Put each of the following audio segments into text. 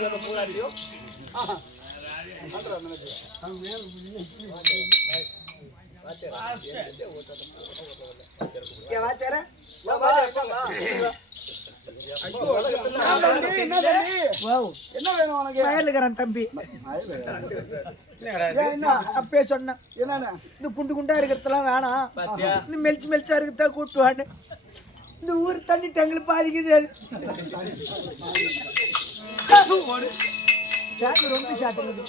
என்ன வேணும் உனக்கு? வயலுக்காரன் தம்பி அப்பயே சொன்னேன் என்னன்னு இந்த குண்டு குண்டா இருக்கிறதெல்லாம் வேணாம், இந்த மெல்ச்சு மெல்ச்சா இருக்கிறதா கூட்டுவான்னு. இந்த ஊர் தண்ணி டங்குல பாதிக்குது. அது ரொம்ப சாட்டுறது.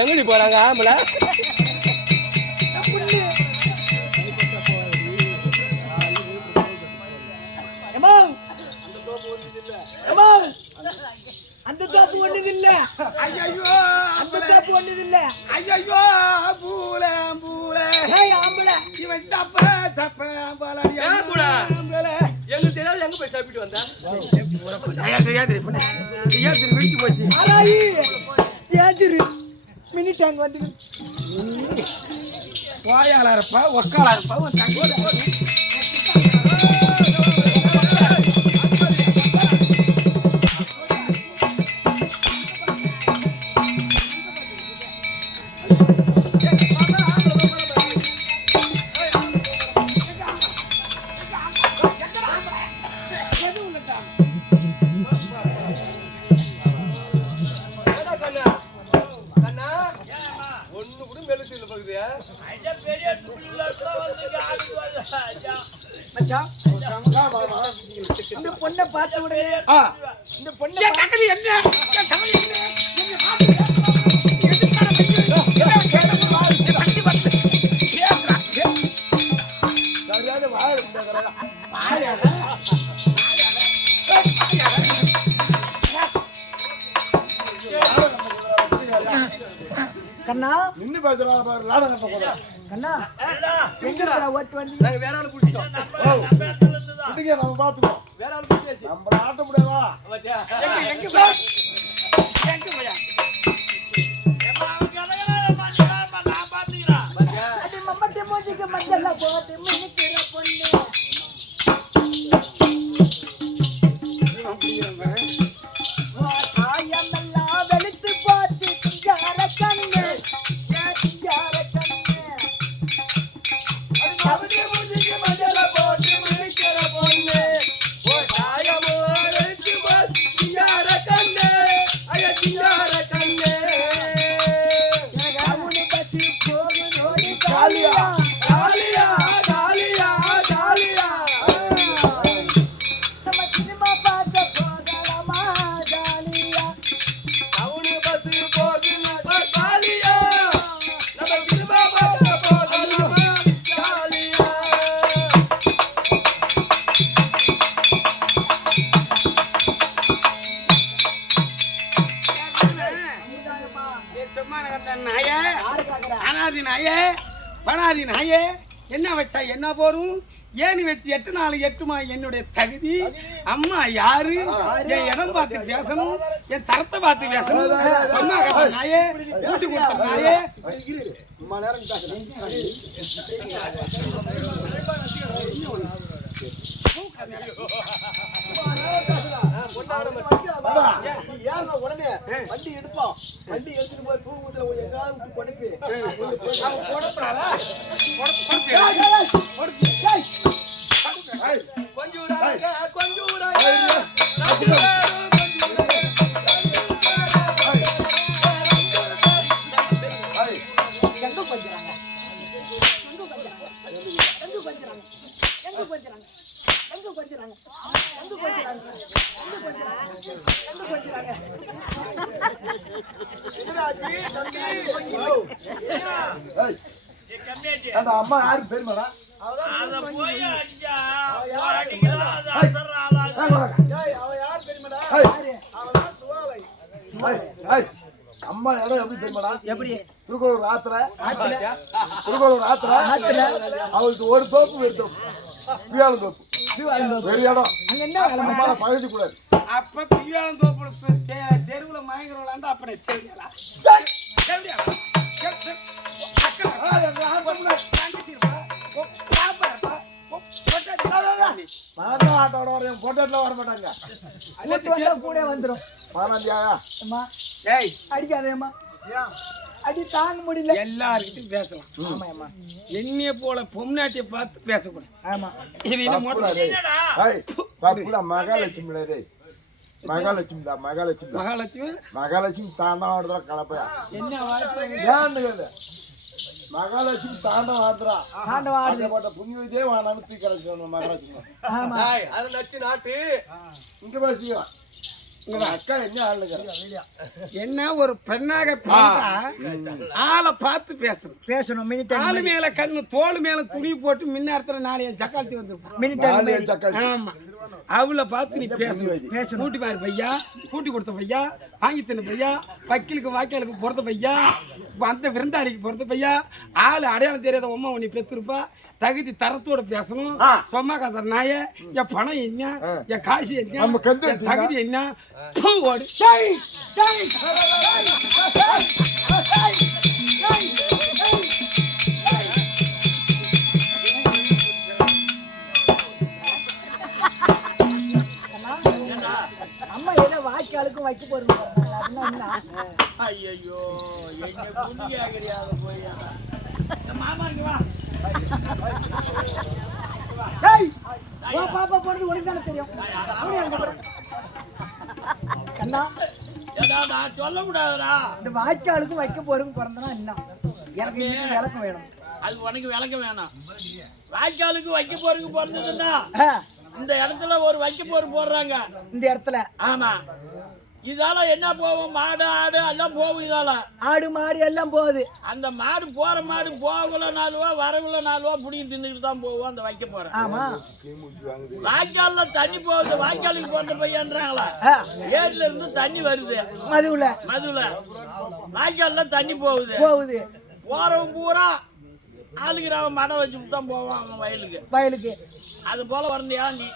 எங்கடி போறாங்க ஆம்பளை? அந்த தோப்பு ஒண்ணுது இல்ல. ஐயோ அந்த தோப்பு ஒண்ணுது இல்ல. ஐயோ பூல பூல ஆம்பளை இவன் சப்ப சப்ப பாலாடி எங்க தெரியாது எங்க போய் சாப்பிட்டு வந்தா விடிச்சு போச்சு. மினி டேங்க் வந்து வாயாளா இருப்பா ஒக்காளா இருப்பா. இந்த பொண்ணை பார்த்த உடனே இந்த பொண்ணை என்ன கண்ணா நின்னு பேசுறா பாரு லாடம் கட்ட போறா. கண்ணா எங்க ஓட்டு வண்டி? நாங்க வேற ஆளு புடிச்சிட்டோம். இங்க நம்ம பாத்துறோம். வேற ஆளு புடிச்சாச்சு. நம்ம ஆட்ட முடியாதா? மச்சான் எங்க போய் போயா? நான் பாத்துக்கறேன். அடி மம்மட்டி மோதிக்கு மஞ்சள போட்டு மினிக்கிற பொண்ணு. ஆயமெல்லாம் வெளுத்து போச்சு சிங்கார கண்ணு. சிங்கார கண்ணு. மம்மட்டி மூஞ்சிக்கு மஞ்சள போட்டு மினிக்கிற பொண்ணு. ஓ தாயமோ வெளுத்து போச்சு சிங்கார கண்ணு. ஐயா சிங்கார கண்ணு. அவனு பசி போகு நோடி காலியா. காலியா காலியா காலியா. நம்ம சினிமா பார்க்க போகலாமா ஜாலியா. அவனு பஸ் போகுது காலியா. நம்ம சினிமா பார்க்க போகலாமா காலியா. அனாதி நாயே பனாதி நாயே என்ன வச்சா என்ன போரும் ஏனி வச்சு 8 நாள் 8மா என்னுடைய தகுதி. அம்மா யாரு? என் இடம் பார்த்து பேசணும், என் தரத்தை பார்த்து பேசணும். சொன்னா நாயே ஊட்டி கொடுத்த நாயே உடனே வண்டி எடுப்போம். வண்டி எடுத்துட்டு போய் தூங்குதுல எங்காவது கொடுக்கு அந்த அம்மா யாரு தெரியுமாடா? அம்மா இடம் எப்படி தெரியுமாடா? எப்படி? திருக்கோளூர் ஆத்துல அவளுக்கு ஒரு தோப்பு எடுத்தோம், தோப்பு பெரிய இடம் அங்க என்ன வேலை நம்மளால பகிர்ந்து கூடாது. அப்ப பிரியாணம் தோப்புல தெருவுல மயங்குறவளாண்டா அப்ப நான் செவிடியாளா? செவிடியாளா? மறந்த ஆட்டோட வர போட்டோல வர மாட்டாங்க. கூட வந்துரும். பாராண்டியாயா அம்மா ஏய் அடிக்காதேம்மா, அடி தாங்க முடியல. எல்லார்கிட்டையும் பேசலாம். ஆமா அம்மா, என்னைய போல பொம்னாட்டிய பார்த்து பேசக்கூடாது. ஆமா. இது என்ன மோட்டர்? ஏய் பாப்புடா மகாலட்சுமிடா டேய். மகாலட்சுமிடா மகாலட்சுமி. மகாலட்சுமி மகாலட்சுமி தாண்டவம் ஆடுறா கலப்பையா. என்ன வார்த்தை? ஏன்னு மகாலட்சுமி தாண்டவம் ஆடுறா. தாண்டவம் ஆடுது. போட்ட புண்ணிய விஜயே வானான்னு தூக்கி கலக்கணும் மகாலட்சுமி. ஆமா. அது நச்சு நாட்டு இங்க பேசியா உங்க அக்கா என்ன ஆளுங்க என்ன ஒரு பெண்ணாக பிறந்தா ஆளை பார்த்து பேசணும். பேசணும். மினிட் ஆளு மேல கண்ணு தோல் மேல துணி போட்டு மின்னாரத்துல நாளைய சக்காத்தி வந்துருப்போம். மினிட் தக்காளி ஆமா, அவளை பார்த்து நீ பேசணும். கூட்டி பாரு பையா, கூட்டி கொடுத்த பையா, வாங்கி தின்ன பையா, வக்கீலுக்கு வாக்கியாளுக்கு பிறந்த பையா, அந்த விருந்தாளிக்கு பிறந்த பையா, ஆளு அடையாளம் தெரியாத அம்மா உன்னை பெற்றிருப்பா. தகுதி தரத்தோட பேசணும். சொம்மா கதை நாய, என் பணம் என்ன, என் காசு என்ன, என் தகுதி என்ன, ஓடு. அம்மா ஏதோ வாய்க்காலுக்கும் வைக்க போறீங்க. ஐயோ எங்க புண்ணியா கிடையாது போய் பாப்பா போறது உனக்கு தானே தெரியும். கண்ணா சொல்ல கூடாதுடா. இந்த வாய்க்காலுக்கும் வைக்க போறதுக்கு பிறந்தனா என்ன, எனக்கு இன்னைக்கு விளக்கம் வேணும். அது உனக்கு விளக்க வேணாம். வாய்க்காலுக்கு வைக்க போறதுக்கு பிறந்ததுன்னா இந்த இடத்துல ஒரு வைக்க போர் போடுறாங்க இந்த இடத்துல. ஆமா, இதால என்ன போவோம், மாடு ஆடு எல்லாம் போகும். இதால ஆடு மாடு எல்லாம் போகுது. அந்த மாடு போற மாடு போகல 4 ரூபா வரவுல 4 ரூபா புடிங்கி தின்னுட்டு தான் போவோம். அந்த வைக்க போறேன். ஆமா, வாய்க்கால்ல தண்ணி போகுது. வாய்க்காலுக்கு போந்த பையன்றாங்களா, ஏரியில இருந்து தண்ணி வருது. மதுல வாய்க்கால்ல தண்ணி போகுது. போறவன் பூரா ஆளுக்கு அவன் மடை வச்சுட்டு தான் போவான் அவன் வயலுக்கு. அது போல வரந்தியா நீ?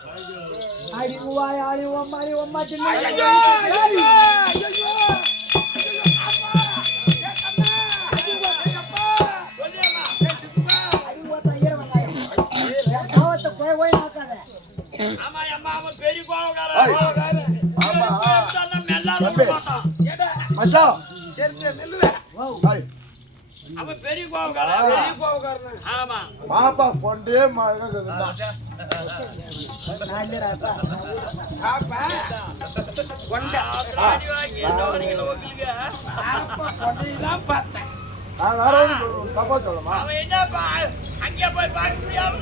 பெரிய அவன் பெரிய கோவக்காரன். ஆமா, பாப்பா பொண்டே மகன் தப்பா சொல்லமா? அவன் என்னப்பா அங்கே போய் பார்க்க முடியாம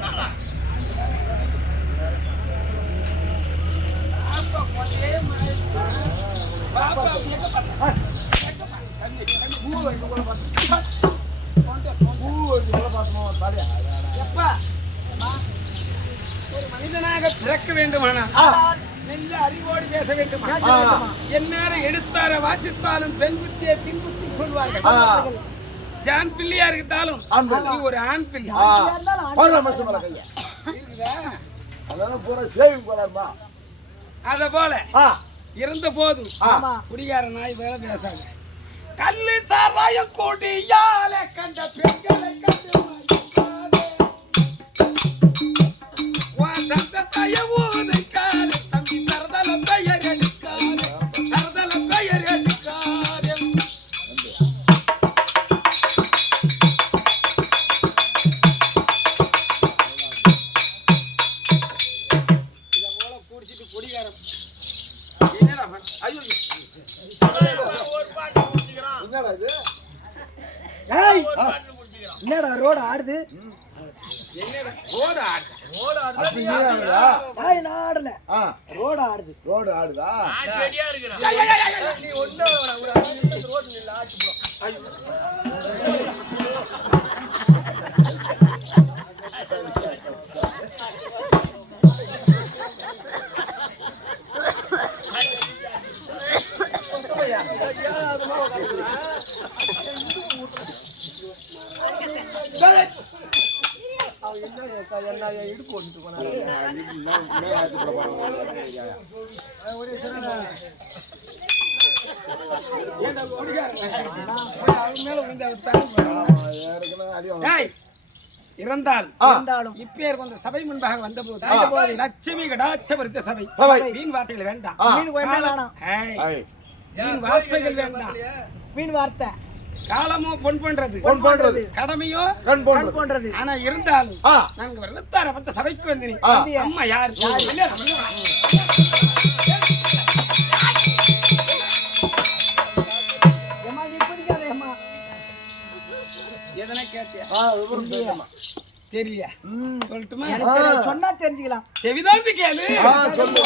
ஒரு மனிதனாக பிறக்க வேண்டுமானால் நல்ல அறிவோடு பேச வேண்டுமா? எந்நேரம் எடுத்தார வாசித்தாலும் பெண் புத்தியை பின் புத்தி சொல்வார்கள். ஆண் பிள்ளையா இருந்தாலும் நீ ஒரு ஆண் பிள்ளை. அத போல இருந்த போதும் குடிகார நாய் வேலை பேசாங்க. கல்லு சாராயம் கொடியால கண்ட பெண்களை கண்டு ஊதைக்காரு தம்பி தரதல பெயர் எடுக்காரு, தரதல பெயர் எடுக்காரு. இத போல குடிச்சிட்டு குடிகாரம் என்னடா ஐயோ என்னடா இது? என்னடா ரோடு ஆடுது? என்னடா ரோடு ஆடு? நான் ஆடல, ரோடு ஆடுது. ரோடு ஆடுதா? செடியா இருக்கிறான். நீ ஒன்னும் ஒரு 5 நிமிஷம் ரோடு நில்ல ஆட்டு என்ன இடுப்பு ஓட்டு போனாரு. ஏன்டா குடிகாரன்? போய் அவன் மேல விழுந்து அவர் தாங்க. டேய், இருந்தால் இப்பேர் கொஞ்சம் சபை முன்பாக வந்தபோது லட்சுமி கடாட்சபரித்த சபை. வீண் வார்த்தைகள் வேண்டாம். ஏய், வீண் வார்த்தைகள் வேண்டாம். மீன் வார்த்தை காலமோ பொன் பண்றது, கடமையோ கண் போன்றது. ஆனா இருந்தாலும் நாங்க வெள்ளத்தார வந்த சபைக்கு வந்தேன். அம்மா யாரு? ஏமா நீ பிடிக்காத ஏமா எதனா கேட்டியா? தெரியல. சொல்லட்டுமா? எனக்கு சொன்னா தெரிஞ்சுக்கலாம். செவிதாந்து கேளு. சொல்லு.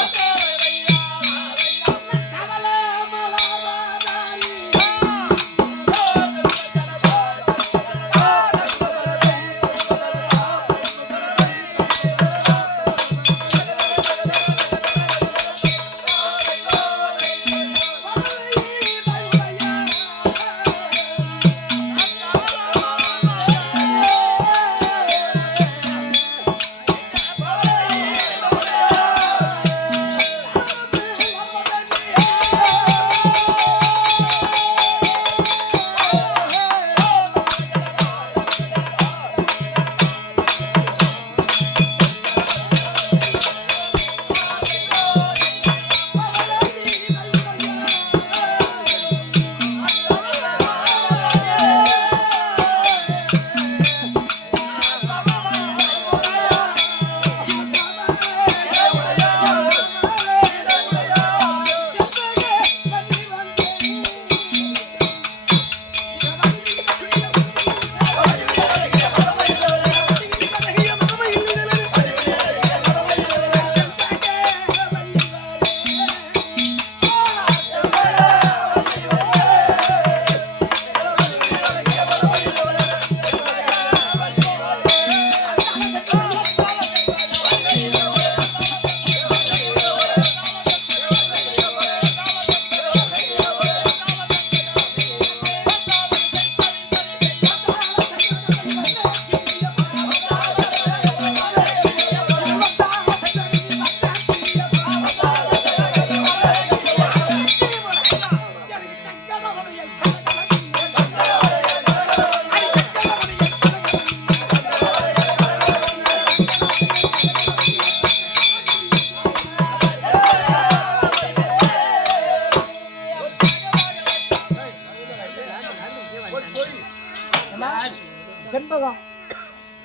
செண்பகம்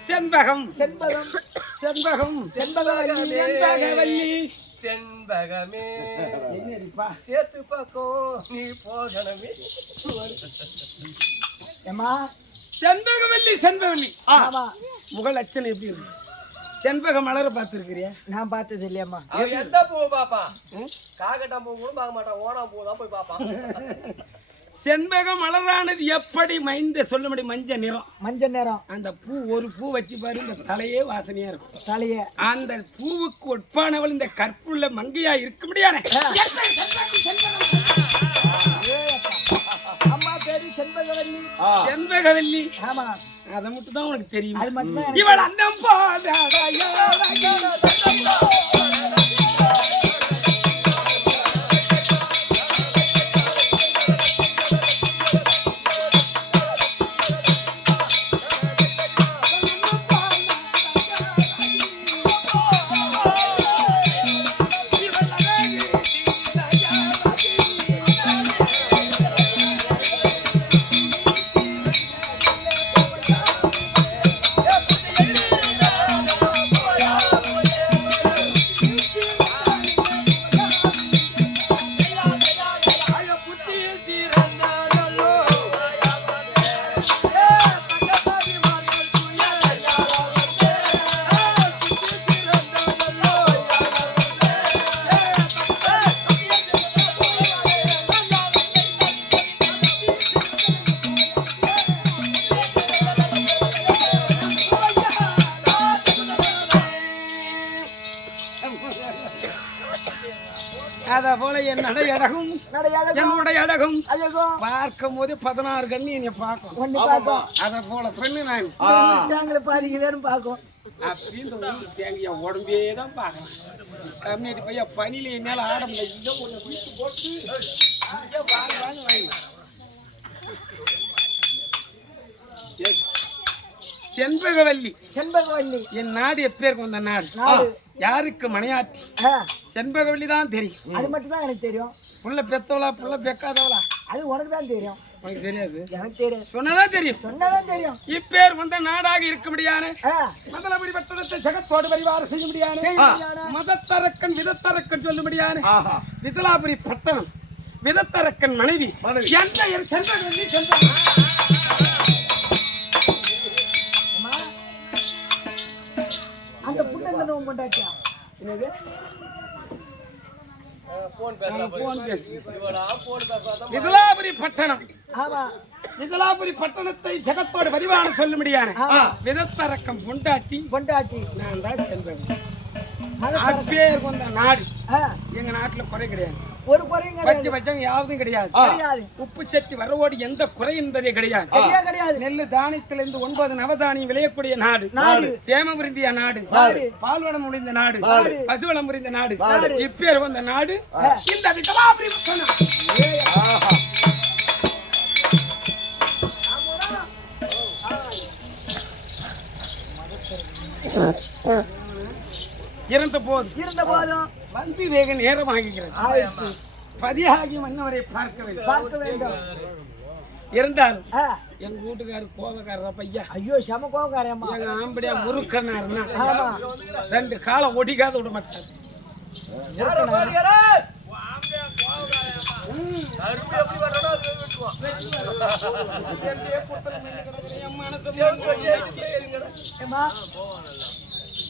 செண்பகம் செண்பகம் செண்பகம் செண்பகவல்லி செண்பகவல்லி செண்பகமே என்னப்பா சேத்து பக்கம் நீ போகணுமே. ஏமா செண்பகவல்லி செண்பகவல்லி ஆமா முகல் அச்சனை எப்படி இருக்கு? செண்பக மலர பார்த்துருக்கிறியா? நான் பார்த்தது இல்லையம்மா. அவன் எந்த பூ பாப்பா? காக்கட்டாம் பூ கூட பார்க்க மாட்டான், ஓனா பூ தான் போய் பாப்பான். செண்பக மலரானது எப்படி மைந்த சொல்ல முடியும்? மஞ்சள் நிறம், மஞ்சள் நேரம். அந்த பூ ஒரு பூ வச்சு பாரு, இந்த தலையே வாசனையா இருக்கும். தலைய அந்த பூவுக்கு ஒப்பானவள் இந்த கற்புள்ள மங்கையா இருக்க முடியாது. அம்மா பேரு செண்பகவல்லி. செண்பகவல்லி ஆமா, அதை மட்டும் தான் உனக்கு தெரியும். அது மட்டும் தான். இவள் அண்ணம் போதாடையோ அத போல என் நடையழகும் என்னுடைய அழகும் பார்க்கும் போது 16 கண்ணி என்னை பார்க்கும். ஒண்ணு பாப்போம். அத போல பெண்ணு நான் பாதிக்கு நேரம் பாக்கும். அப்படின்னு ஊருக்கு தேங்கிய உடம்பே தான் பார்க்கலாம். கம்மியாட்டி பையா பனியில என்னால ஆட முடியல. இங்க ஒண்ணு வீட்டு போட்டு இங்க வாங்க. செண்பகவல்லி என் நாடு எப்பேருக்கு வந்த நாடு. யாருக்கு மனையாட்டி செண்பகவல்லி தான் தெரியும். அது மட்டும் தான் எனக்கு தெரியும். புள்ள பெத்தவளா புள்ள பெக்காதவளா அது உனக்கு தான் தெரியும். உனக்கு தெரியாது. எனக்கு தெரியும். சொன்னதான் தெரியும். இப்பேர் வந்த நாடாக இருக்க முடியாது. மதலபுரி பட்டணத்தை ஜகத்தோடு பரிவாரம் செய்ய முடியாது. மதத்தரக்கன் விதத்தரக்கன் சொல்ல முடியாது. விதலாபுரி பட்டணம் விதத்தரக்கன் மனைவி அந்த புண்ணு கொண்டாச்சா விதலாபுரி பட்டணம். விதலாபுரி பட்டணத்தை ஜகத்தோடு பரிவாரம் சொல்ல முடியாது. விதத்தரக்கம் பொண்டாட்டி நான் தான் செல்வேன். அப்பேர் கொண்ட நாடு. எங்க நாட்டுல குறை கிடையாது. ஒரு குறையும் பச்சை பச்சம் யாவதும் கிடையாது. உப்பு சட்டி வரவோடு எந்த குறை என்பதே கிடையாது. நெல்லு தானியத்திலிருந்து 9 நவதானியம் விளையக்கூடிய நாடு. சேமம் புரிந்திய நாடு. பால்வளம் முடிந்த நாடு. பசுவளம் புரிந்த நாடு. இப்பேர் வந்த நாடு இந்த விதலாபுரி பட்டணம். இருந்த போதும் வந்து வேக நேரம் ஆகிக்கிறது. பதியாகி மன்னவரை பார்க்க வேண்டும். இருந்தாலும் எங்க வீட்டுக்காரு கோபக்காரரா பையா. ஐயோ செம கோபக்காரம்மா. எங்க ஆம்படியா முறுக்கனாருன்னா 2 காலம் ஒடிக்காத விட மாட்டாரு.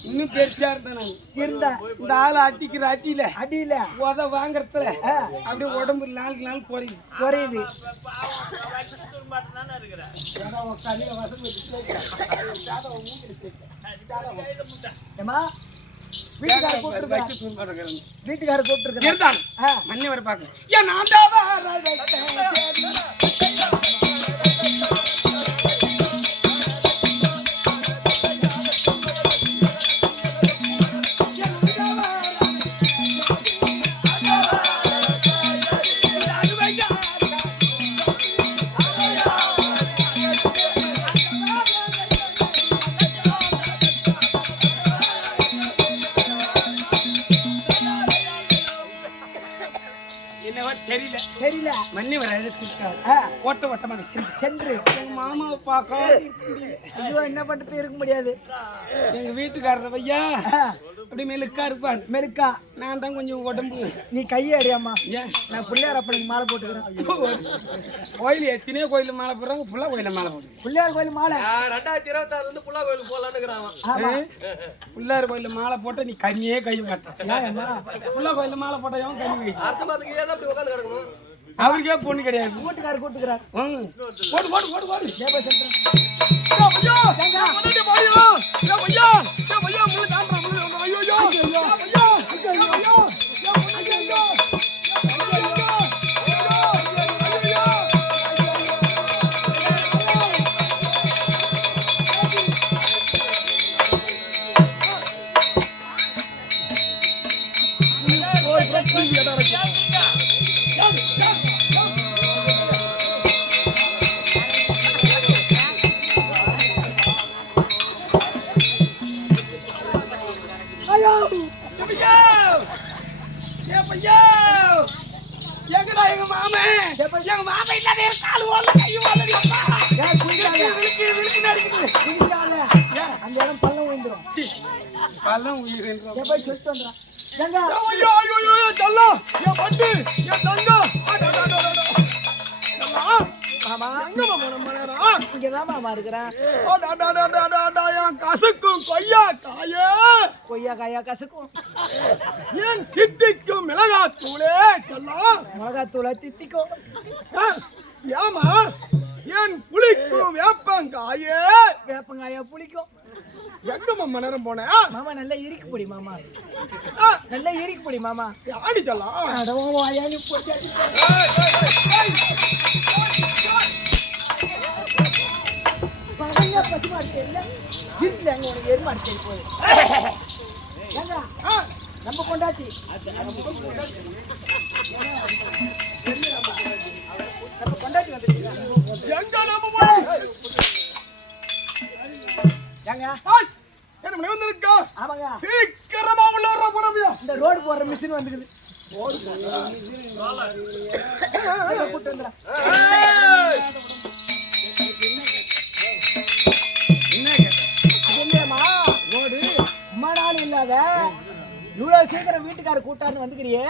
இன்னும் பெருசா இருந்தா இந்த ஆளு அடிக்கிற அடியில உத வாங்கறதுல அப்படியே உடம்பு நாளுக்கு நாள் குறையுது. வீட்டுக்கார கூப்பிட்டு மன்னவரை பார்க்க தெரியல. மன்னிவரை ஓட்டமா சென்று எங்க மாமாவை பார்க்க ஐயோ என்ன பண்ணிட்டு இருக்க முடியாது. எங்க வீட்டுக்காரர் ஐயா அப்படி மெலுக்கா இருப்பார். மெலுக்கா நான் தான் கொஞ்சம் உடம்பு. நீ கையை அடியாமா. நான் பிள்ளையார் அப்பனுக்கு மாலை போட்டுக்கிறேன். கோயில் எத்தனையோ கோயில் மாலை போடுறாங்க. புள்ளா கோயில மாலை போடு. பிள்ளையார் கோயில் மாலை 2026 புள்ளா கோயில் போலான்னு. பிள்ளையார் கோயில மாலை போட்ட நீ கண்ணியே கை மாட்டேன். புள்ளா கோயில மாலை போட்டவன் கண்ணி வயசு அப்படி உட்காந்து கிடக்கணும். அவருக்கே பொண்ணு கிடையாது. வீட்டுக்காரர் கூட்டுக்கிறார். பல்லம் உயிர் சொல்லிட்டு வந்துடும். கசக்கும் கொய்யா காயே கொய்யா காயா கசக்கும். ஏன் தித்திக்கும் மிளகாத்தூளே சொல்லலாம். மிளகாத்தூளை தித்திக்கும். ஏமா ஏன் புளிக்கும் வேப்பங்காயே வேப்பங்காயா புளிக்கும். எங்க மாமா நேரம் போனேன். மாமா நல்லா இருக்கு பொடி மாமா. நல்லா இருக்கு பொடி மாமா. ஆடி சொல்லலாம். பசுமா இருக்கு. வீட்டுல எங்க உனக்கு எருமாடு சரி போகுது ஏங்க நம்ம கொண்டாட்டி நம்ம கொண்டாட்டி வந்துருக்கீங்க எங்க நம்ம ஏங்க என்ன நிவந்திருக்கா ஆமாங்க சீக்கிரமா உள்ள வர போறோம்யா இந்த ரோடு போடுற மிஷின் வந்துக்குது கூட்டு வந்துடா ரோடு மணாலும் இல்லாத இவ்வளவு சீக்கிரம் வீட்டுக்கார கூட்டான்னு வந்துக்கிறியே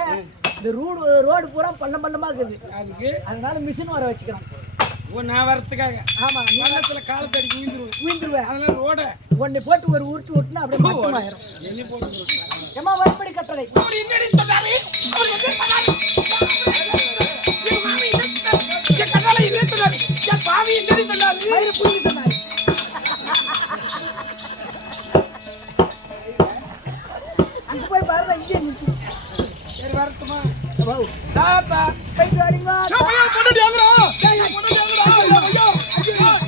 இந்த ரோடு பூரா பள்ளம் பள்ளமா இருக்குது அதுக்கு அதனால மிஷின் வர வச்சுக்கலாம் நான் வரத்துக்காக ஆமா நீ நேரத்துல காலத்தை அடிக்க வீழ்ந்துருவேன் அதனால ரோட ஒன்னு போட்டு ஒரு உருட்டு விட்டுனா அப்படியே மட்டுமாயிரும் எண்ணி போட்டு ஏமா வழிபடி கட்டளை மயிறு புரிஞ்சு சொன்னாரு அங்க போய் பாருங்க இங்கே நிற்கும் சரி வரட்டுமா தாத்தா போயிட்டு வாடிங்க ஐயா பொண்ணு ஏங்கடா பொண்ணு ஏங்கடா ஐயா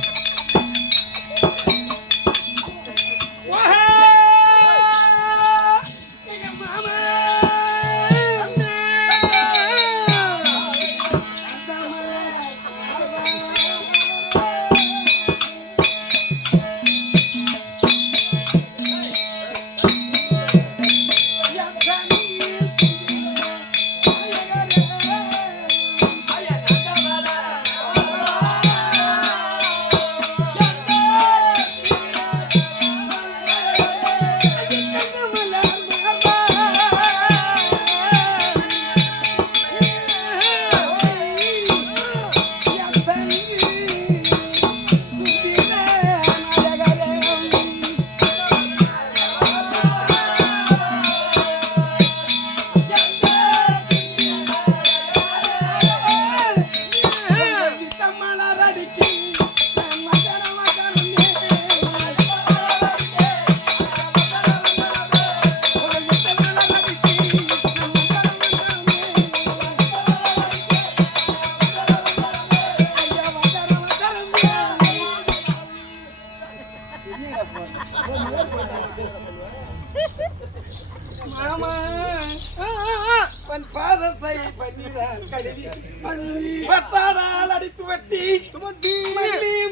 பத்தாடால் அடித்து வட்டி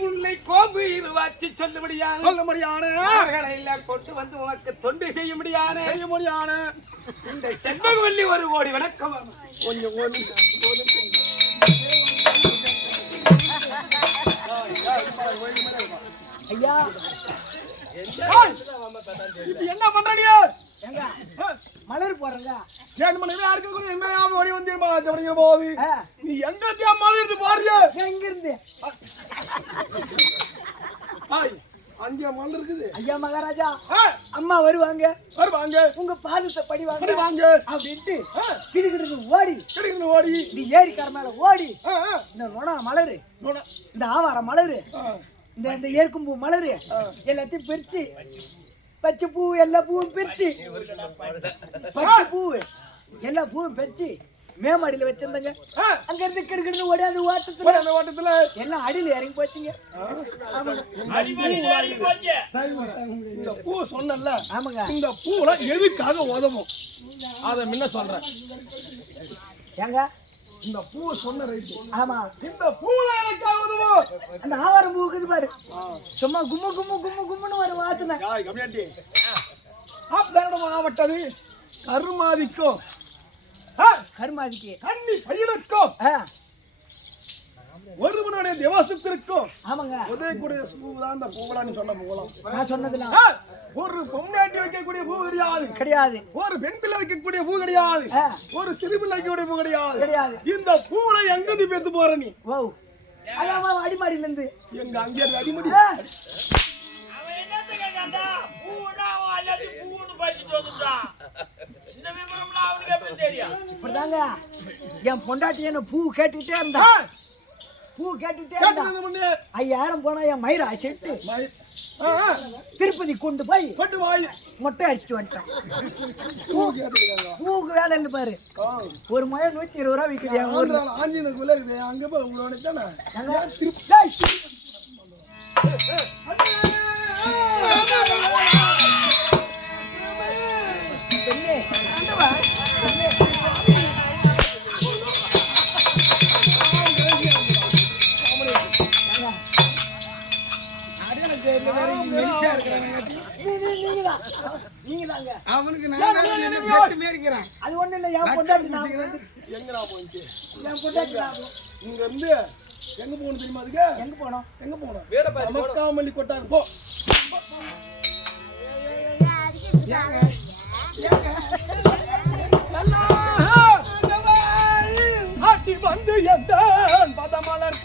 உன்னை கோபு இருவாச்சி சொல்லும்படியான கொண்டு வந்து உனக்கு தொண்டு செய்ய முடியான இந்த செண்பகவல்லி ஒரு கோடி வணக்கம் கொஞ்சம் ஐயா என்ன பண்றீங்க எங்க மலர் போடுறங்க ஏழு மணி நேரம் யாருக்கு கூட என்ன ஓடி வந்து போகுது நீ எங்க மலர் இருந்து பாருங்க எங்க இருந்து அங்கே மலர் இருக்குது ஐயா மகாராஜா அம்மா வருவாங்க உங்க பாதத்தை படிவாங்க அப்படின்ட்டு கிடுகிடுன்னு ஓடி இந்த ஏரிக்கார மேல ஓடி இந்த நொணா மலரு இந்த ஆவார மலரு இந்த ஏற்கும்பூ மலரு எல்லாத்தையும் பிரிச்சு பச்சை பூ எல்லா பூவும் பிரிச்சு பச்சை பூ எல்லா பூவும் பிரிச்சு மேமாடியில வச்சிருந்தாங்க அங்க இருந்து கிடுகிடுன்னு ஓடி அந்த ஓட்டத்துல எல்லாம் அடியில இறங்கி போச்சுங்க இந்த பூ சொன்னல ஆமாங்க இந்த பூல எதுக்காக உதவும் அத முன்ன சொல்றேன் ஏங்க இந்த பூ சொன்ன ரைட் ஆமா இந்த பூல எனக்காக உதவும் அந்த ஆவாரம் பூ இருக்குது பாரு சும்மா கும்மு கும்மு கும்மு கும்முன்னு ஒரு வாசனை கம்மியாட்டி மாவட்டது கருமாதிக்கும் கருமாதிக்கு கண்ணி பையனுக்கும் ஒருவனுடைய திவசத்திற்கும் ஆமாங்க உதயக்கூடிய பூ தான் இந்த பூவலான்னு சொன்ன பூவலாம் நான் சொன்னதுல ஒரு பொம்னாட்டி வைக்கக்கூடிய பூ கிடையாது ஒரு பெண் பிள்ளை வைக்கக்கூடிய பூ கிடையாது ஒரு சிறு பிள்ளை வைக்கக்கூடிய பூ கிடையாது இந்த பூல எங்க இருந்து பேர்த்து போற நீ ஓ அதான் அடிமாடியில இருந்து எங்க அங்கே அடிமடி என் பொண்டாட்டி என்ன பூ கேட்டுட்டே இருந்தா 5000 போனா என் மயிரை அடிச்சுட்டு திருப்பதி கொண்டு போய் மொட்டை அடிச்சுட்டு வந்துட்டேன் பூக்கு வேலை இல்லை பாரு ஒரு மழை 120 ரூபா விற்குது ஆஞ்சநேயருக்குள்ள இருக்குது அங்க போய் உங்களோட இருக்கிறேன். அது ஒண்ணு இல்ல, என் பொண்டாட்டி ஞாபகம் வந்துருச்சு. எங்கடா போயிட்டு என் பொண்டாட்டி ஞாபகம். இங்க இருந்து எங்க போகணும் தெரியுமா? அதுக்கு எங்க போனோம்? எங்க போகணும்? மக்காமல்லி கொட்டாங்க போ. ஆட்டி வந்து எந்த பதமலர்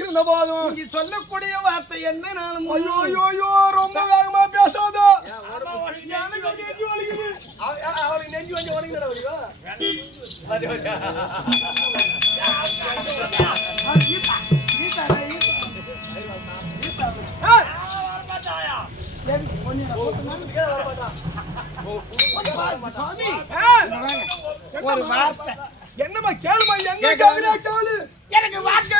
இருந்த போதும் சொல்லக்கூடிய வார்த்தை என்ன? நானும் ஐயோ ரொம்ப வேகமா பேசாத. அவளுக்கு நெஞ்சு வந்து உடங்கிட ஒரு வார்த்தை என்னமா கேளுமா? எங்க கேளு. எனக்கு வார்த்தை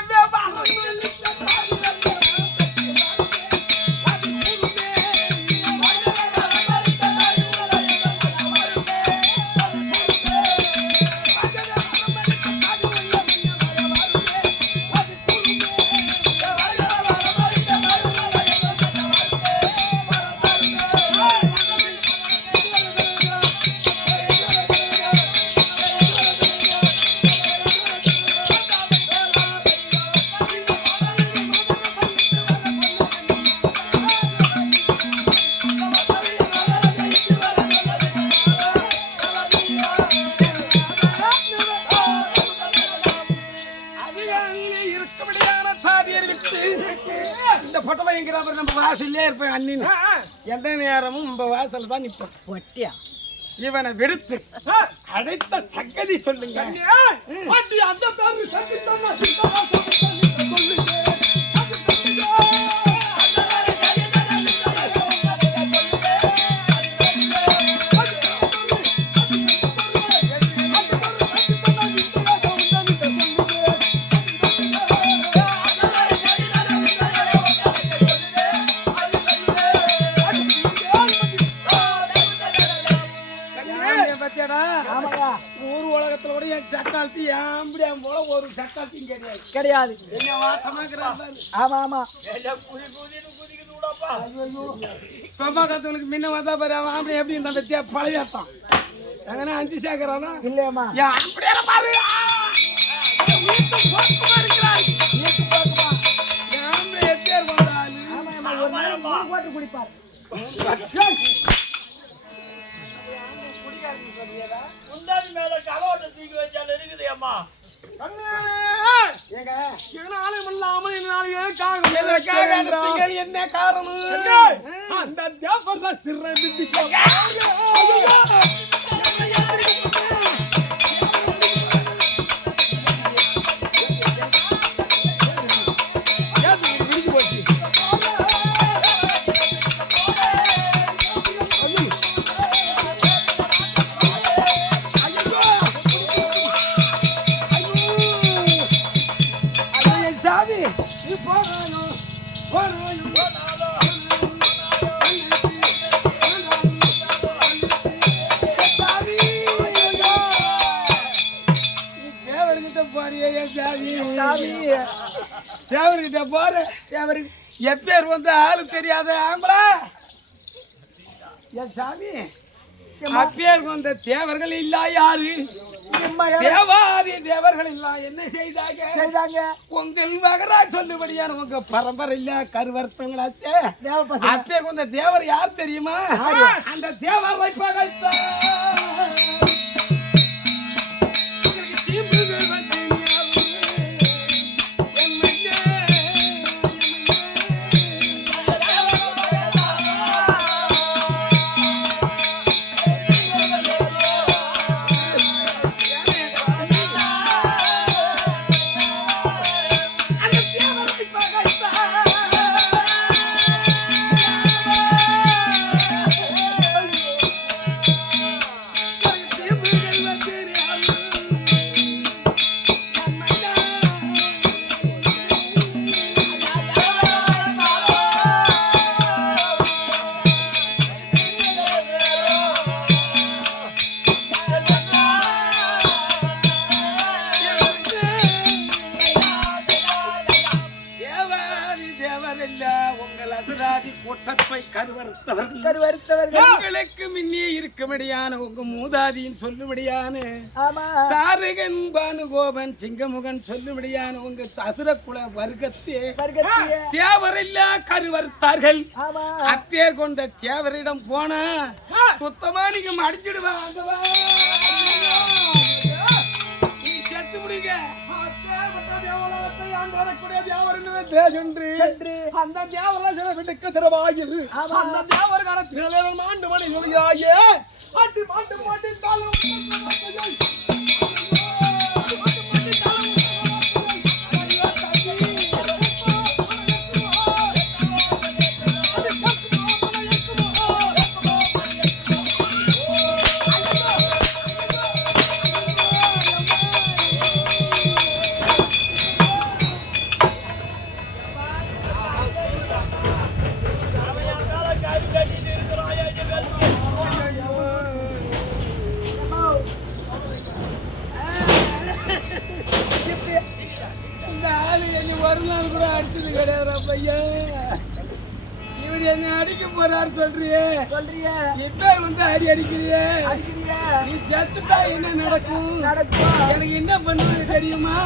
நம்ம வாசல்லே இருப்பேன். அண்ணின் எந்த நேரமும் நம்ம வாசல் தான் நிற்போம். ஒட்டியா இவனை விடுத்து அடைத்த சங்கதி சொல்லுங்க. ஊர் உலகத்துல கூட என் சக்காலத்தி ஏன் போல ஒரு சக்காலத்தியும் கிடையாது. என்ன வாசமாக்குறாங்க. ஆமா ஆமா. சொப்பா கத்தவனுக்கு முன்ன வந்தா பாரு அவன் ஆம்பளை எப்படி இருந்தா பத்தியா பழவியாத்தான் எங்கன்னா அஞ்சு சேர்க்கிறானா இல்லையம்மா. என் ஆம்பளையா பாரு என் ஆம்பளை எத்தேர் வந்தாலும் போட்டு குடிப்பார். மேல கலோட்ட தூக்கி வச்சால இருக்குது அம்மா. என்ன காரணம்? அந்த தேவத சிறை விட்டு தேவர்கிட்ட போற தேவருக்கு எப்பேர் வந்து ஆளு தெரியாத ஆம்பளை என் சாமி அப்பேர் கொண்ட தேவர்கள் இல்ல யாரு தேவாதி தேவர்கள் இல்ல என்ன செய்தாங்க உங்கள் மகரா சொல்லுபடியான உங்க பரம்பரை இல்ல கருவர்த்தங்களாச்சே அப்பேர் கொண்ட தேவர் யார் தெரியுமா அந்த தேவர் வைப்பாக உங்களுக்கு முன்னே இருக்கும்படியான உங்க மூதாதியின் சொல்லும்படியான தாரகன் பானுகோபன் சிங்கமுகன் சொல்லும்படியான உங்க அசுரகுல வர்க்கத்தே தேவரில்லா கருவறுத்தார்கள் அப்பேர் கொண்ட தேவரிடம் போனா சுத்தமா நீங்க அடிச்சிடுவாங்க நீ செத்து முடிங்க அந்த தேவர சில வீட்டுக்கு திருவாயில் அந்த தேவர் காலத்தில் ஆண்டு மணி சொல்லியாயே ஆட்டு மாட்டு மாட்டு தாளம் அடிக்க போறாரு சொல்றியே இப்ப வந்து அடிக்கிறியே நீ செத்துட்டா என்ன நடக்கும் எனக்கு என்ன பண்ணுவது தெரியுமா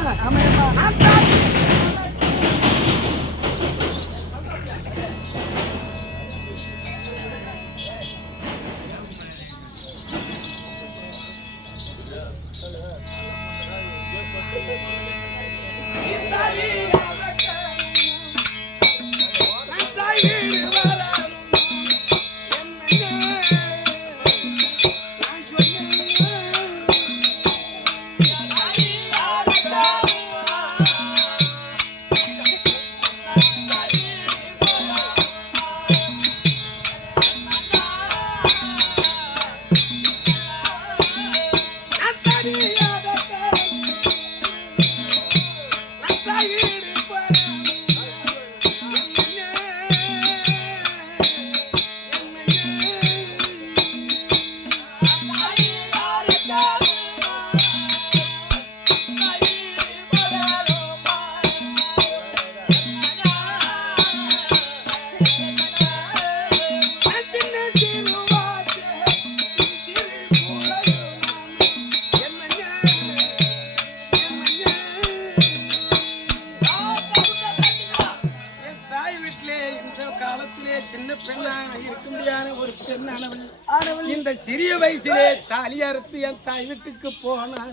இந்த சிறிய வயசிலே தாலி அறுத்து என் தாய் வீட்டுக்கு போனால்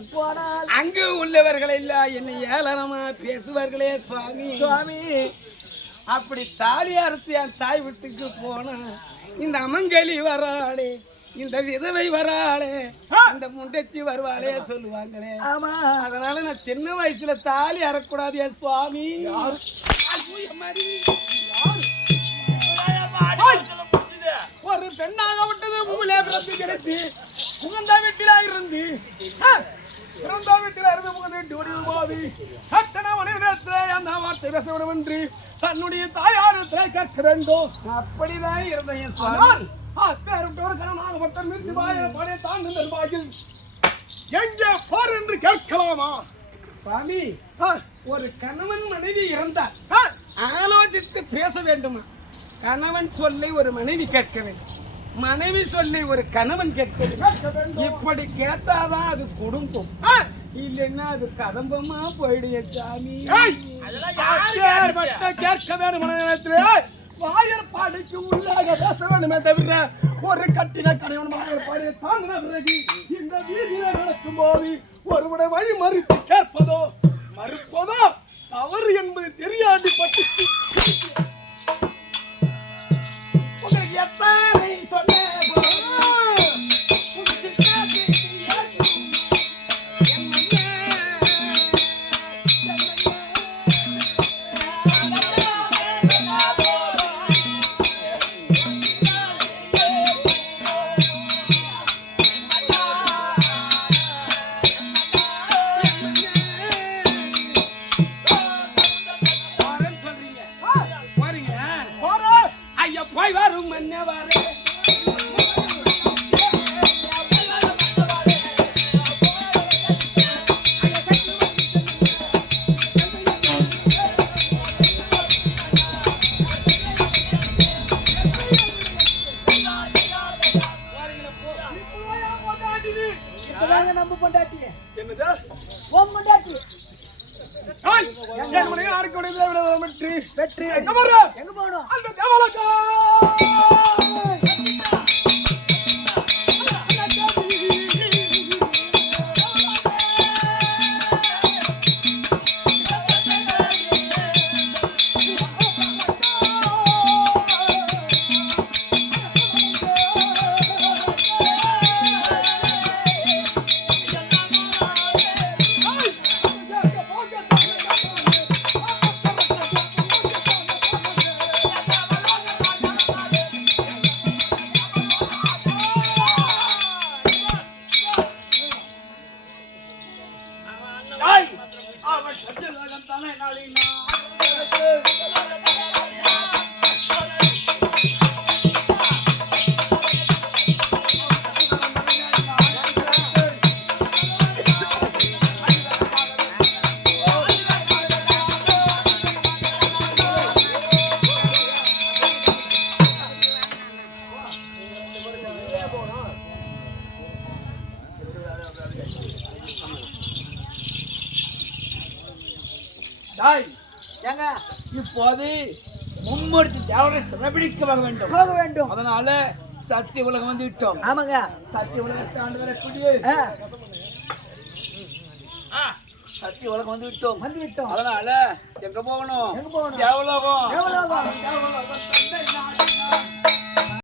அங்கு உள்ளவர்கள் எல்லாம் என்னை ஏளனமா பேசுவார்களே சுவாமி அப்படி தாலி அறுத்து என் தாய் வீட்டுக்கு போனா இந்த அமங்கலி வராளே இந்த விதவை வராளே இந்த முண்டச்சி வருவாளே சொல்லுவாங்களே அதனால நான் சின்ன வயசுல தாலி அறக்கூடாது என் சுவாமி ஒரு பெண்ணாக விட்டது மூலே பிறந்து கிடைத்து முகந்தா வீட்டில இருந்து பிறந்தா வீட்டில இருந்து முகந்த வீட்டு ஓடி சட்டன மணி நேரத்தில் அந்த வார்த்தை பேச விடும் என்று தன்னுடைய தாயாரத்தை கேட்க வேண்டும் அப்படிதான் இருந்தேன் சுவாமி எங்கே போர் என்று கேட்கலாமா சுவாமி ஒரு கணவன் மனைவி இருந்தார் ஆலோசித்து பேச வேண்டுமா கணவன் சொல்லை ஒரு மனைவி கேட்க வேண்டும் மனைவி சொல்லி ஒரு கணவன் கேட்கிறது. இப்படி கேட்டாதான் அது குடும்பம், இல்லைன்னா அது கதம்பமா போயிடுய சாமி. கேட்க வேணும் மனநிலத்திலே வாயர் பாடிக்கு உள்ளாக பேச வேண்டுமே தவிர ஒரு கட்டின கணவன் வாயர் பாடியை தாண்டின பிறகு இந்த வீதியில நடக்கும் போது ஒருவனை வழி மறுத்து கேட்பதோ மறுப்பதோ தவறு என்பது தெரியாண்டி பட்டு உங்களுக்கு எத்தனை சொன்ன போய் வரும் மன்னவாரே நம்ம பொண்டாட்டி என்னது ஓம் பொண்டாட்டி யாருக்கு வெற்றி எங்க போறோம் எங்க போகணும் அந்த தேவலோகம் இப்போது மும்மூர்த்தி தேவரை சிறப்பிடிக்க போக வேண்டும் அதனால சத்திய உலகம் வந்து விட்டோம். ஆமாங்க சத்திய உலகத்தை ஆண்டு வரக்கூடிய சத்திய உலகம் வந்து விட்டோம். அதனால எங்க போகணும்? தேவலோகம்.